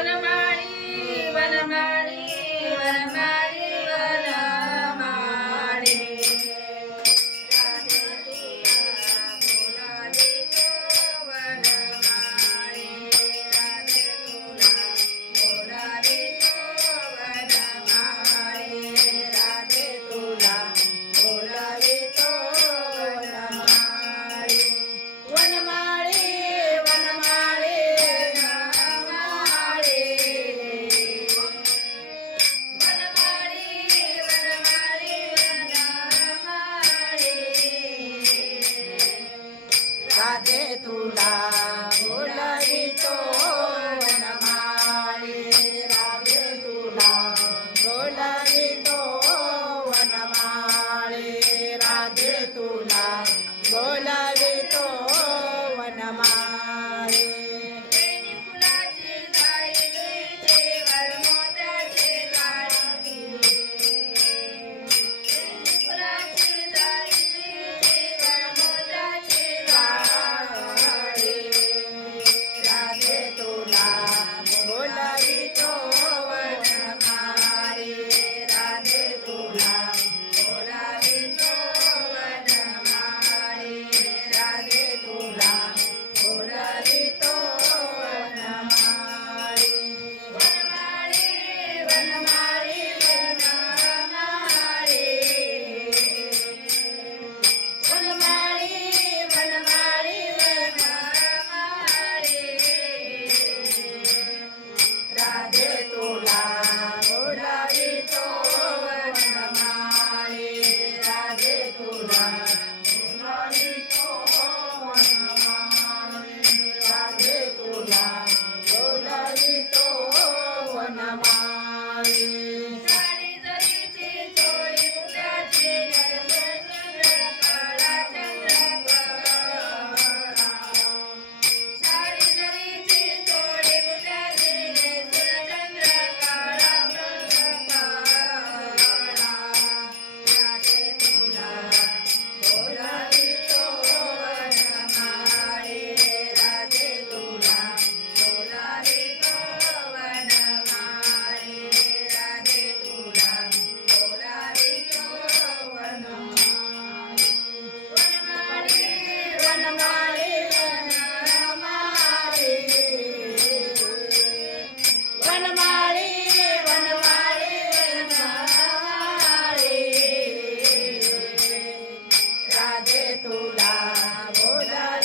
Vanamari, Vanamari, Vanamari. i'll kade tula bye. तुला बोलावितो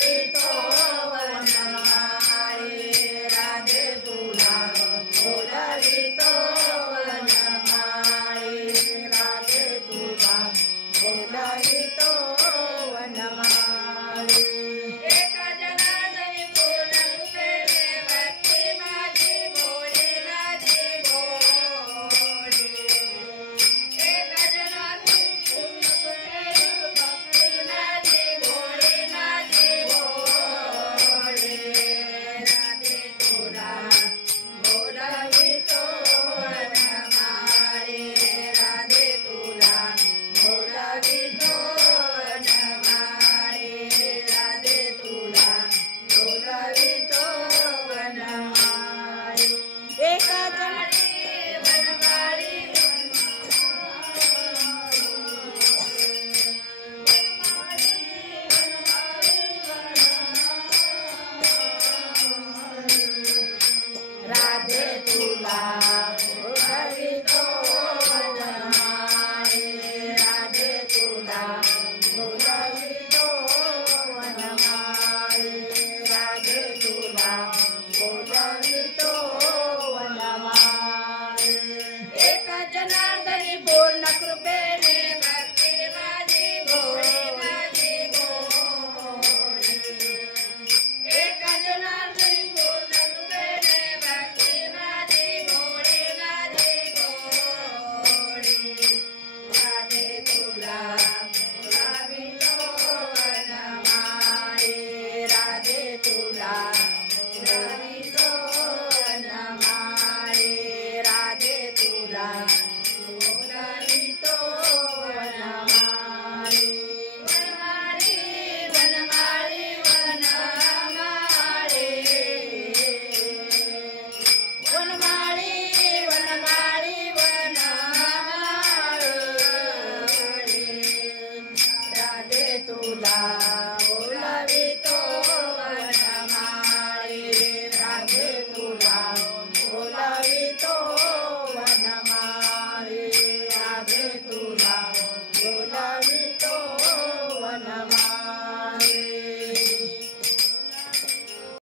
la